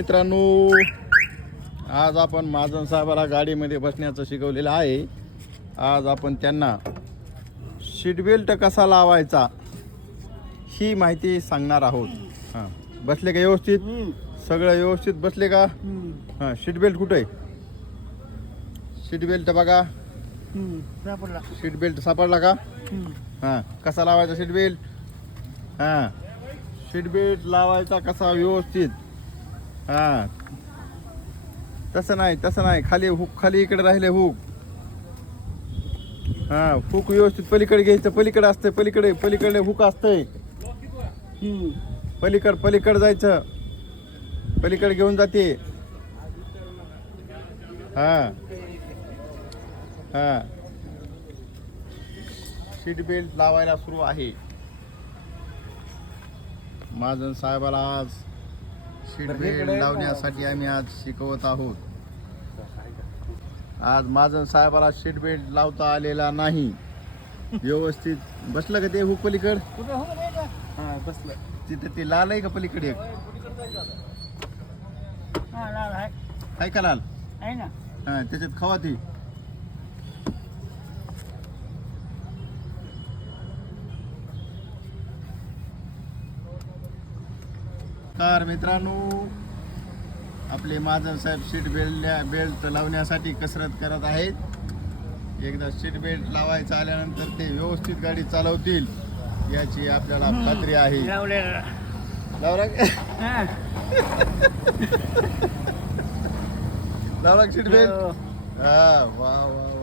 मित्रांनो, आज आपण महाजन साहेबाला गाडीमध्ये बसण्याचं शिकवलेलं आहे. आज आपण त्यांना सीट बेल्ट कसा लावायचा ही माहिती सांगणार आहोत. हां, बसले का व्यवस्थित? सगळं व्यवस्थित बसले का? हां, सीट बेल्ट कुठे आहे? सीट बेल्ट बघा. सीट बेल्ट सापडला का? हां, कसा लावायचा सीट बेल्ट? हां, सीट बेल्ट लावायचा कसा व्यवस्थित? हां, तसं नाही खाली हुक, खाली इकडे राहिले हुक. हां, हुक व्यवस्थित पलीकडे घ्यायचं. पलीकडे असतंय, पलीकडे हुक असतंय. पलीकडे जायचं. पलीकडे घेऊन जाते. हां हां, सीट बेल्ट लावायला सुरू आहे. महाजन साहेबाला आज सीट बेल्ट लावण्यासाठी आम्ही आज शिकवत आहोत. आज महाजन साहेबाला सीट बेल्ट लावता आलेला नाही. व्यवस्थित बसलं का ते हुक पलीकड? हा बसलं. तिथे ते लाल आहे का पलीकडे एक? हा लाल आहे. आहे का लाल? आहे ना. हां, त्याच्यात खवा ती. तर मित्रांनो, आपले महाजन साहेब सीट बेल्ट लावण्यासाठी कसरत करत आहेत. एकदा सीट बेल्ट लावायचं आल्यानंतर ते व्यवस्थित गाडी चालवतील याची आपल्याला खात्री आहे. लावलेलं. लावला हा. लावला सीट बेल्ट? हो. हा, वा वा